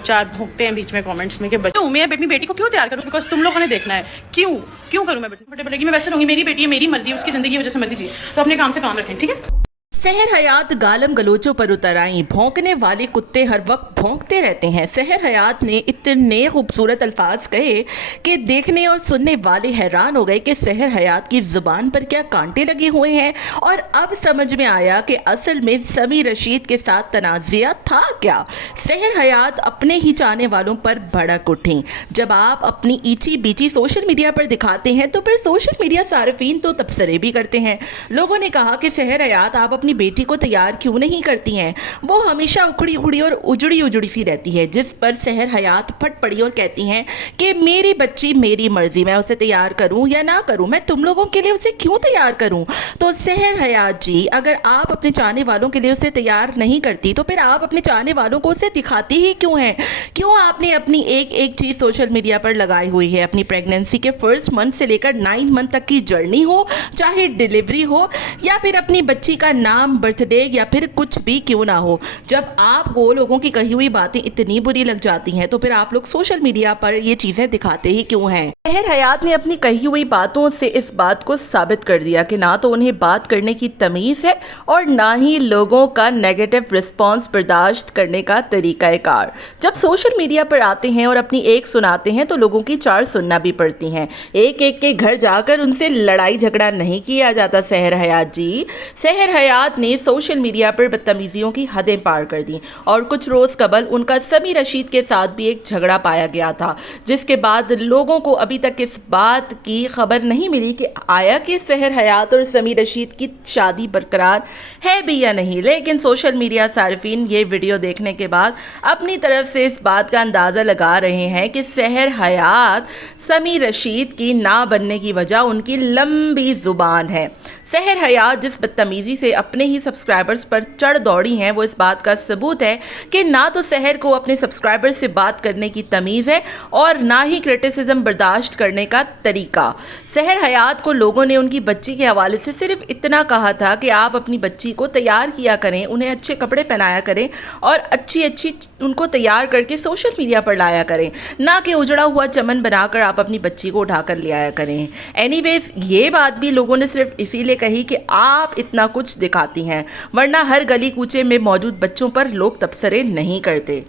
चार भोंकते हैं बीच में कमेंट्स में कि बच्चे मैं अपनी बेटी को क्यों तैयार करूँ, बिकॉज तुम लोगों ने देखना है। क्यों करूँ मैं? बेटी पड़ेगी, मैं वैसे रहूंगी, मेरी बेटी है, मेरी मर्जी है, उसकी जिंदगी की वजह से मर्जी जी, तो अपने काम से काम रखें, ठीक है। सहर हयात गालम गलोचों पर उतर आई। भौंकने वाले कुत्ते हर वक्त भौंकते रहते हैं। सहर हयात ने इतने खूबसूरत अल्फाज कहे कि देखने और सुनने वाले हैरान हो गए कि सहर हयात की ज़ुबान पर क्या कांटे लगे हुए हैं। और अब समझ में आया कि असल में समी रशीद के साथ तनाज़िया था क्या। सहर हयात अपने ही चाहने वालों पर भड़क उठीं। जब आप अपनी ईची बीची सोशल मीडिया पर दिखाते हैं तो फिर सोशल मीडिया सार्फिन तो तबसरे भी करते हैं। लोगों ने कहा कि सहर हयात आप अपनी बेटी को तैयार क्यों नहीं करती हैं, वो हमेशा उखड़ी उखड़ी और उजड़ी सी रहती है। जिस पर सहर हयात फट पड़ी और कहती हैं कि मेरी बच्ची मेरी मर्जी, मैं उसे तैयार करूं या ना करूं, मैं तुम लोगों के लिए उसे क्यों तैयार करूं। तो सहर हयात जी, अगर आप अपने चाहने वालों के लिए उसे तैयार नहीं करती तो फिर आप अपने चाहने वालों को उसे दिखाती ही क्यों हैं। क्यों आपने अपनी एक चीज़ सोशल मीडिया पर लगाई हुई है। अपनी प्रेगनेंसी के फर्स्ट मंथ से लेकर 9 मंथ तक की जर्नी हो, चाहे डिलीवरी हो या फिर अपनी बच्ची का नाम, बर्थडे या फिर कुछ भी क्यों ना हो। जब आपको लोगों की कही हुई बातें इतनी बुरी लग जाती हैं तो फिर आप लोग सोशल मीडिया पर ये चीज़ें दिखाते ही क्यों हैं। सहर हयात ने अपनी कही हुई बातों से इस बात को साबित कर दिया कि ना तो उन्हें बात करने की तमीज़ है और ना ही लोगों का नेगेटिव रिस्पॉन्स बर्दाश्त करने का तरीक़ाकार। जब सोशल मीडिया पर आते हैं और अपनी एक सुनाते हैं तो लोगों की 4 सुनना भी पड़ती हैं। एक के घर जाकर उनसे लड़ाई झगड़ा नहीं किया जाता। सहर हयात जी, सहर हयात ने सोशल मीडिया पर बदतमीजियों की हदें पार कर दी और कुछ रोज़ कबल उनका समी रशीद के साथ भी एक झगड़ा पाया गया था, जिसके बाद लोगों को अभी तक इस बात की खबर नहीं मिली कि आया कि सहर हयात और समी रशीद की शादी बरकरार है भी या नहीं। लेकिन सोशल मीडिया सार्फिन ये वीडियो देखने के बाद अपनी तरफ से इस बात का अंदाज़ा लगा रहे हैं कि सहर हयात समी रशीद की ना बनने की वजह उनकी लंबी ज़ुबान है। सहर हयात जिस बदतमीज़ी से अपने ही सब्सक्राइबर्स पर चढ़ दौड़ी हैं वो इस बात का सबूत है कि ना तो सहर को अपने सब्सक्राइबर से बात करने की तमीज़ है और ना ही क्रिटिसिज्म बर्दाश्त करने का तरीका। सहर हयात को लोगों ने उनकी बच्ची के हवाले से सिर्फ इतना कहा था कि आप अपनी बच्ची को तैयार किया करें, उन्हें अच्छे कपड़े पहनाया करें और अच्छी उनको तैयार करके सोशल मीडिया पर लाया करें, ना कि उजड़ा हुआ चमन बनाकर आप अपनी बच्ची को उठाकर ले आया करें। एनीवेज, ये बात भी लोगों ने सिर्फ इसीलिए कही कि आप इतना कुछ दिखाती हैं, वरना हर गली कूचे में मौजूद बच्चों पर लोग तबसरे नहीं करते।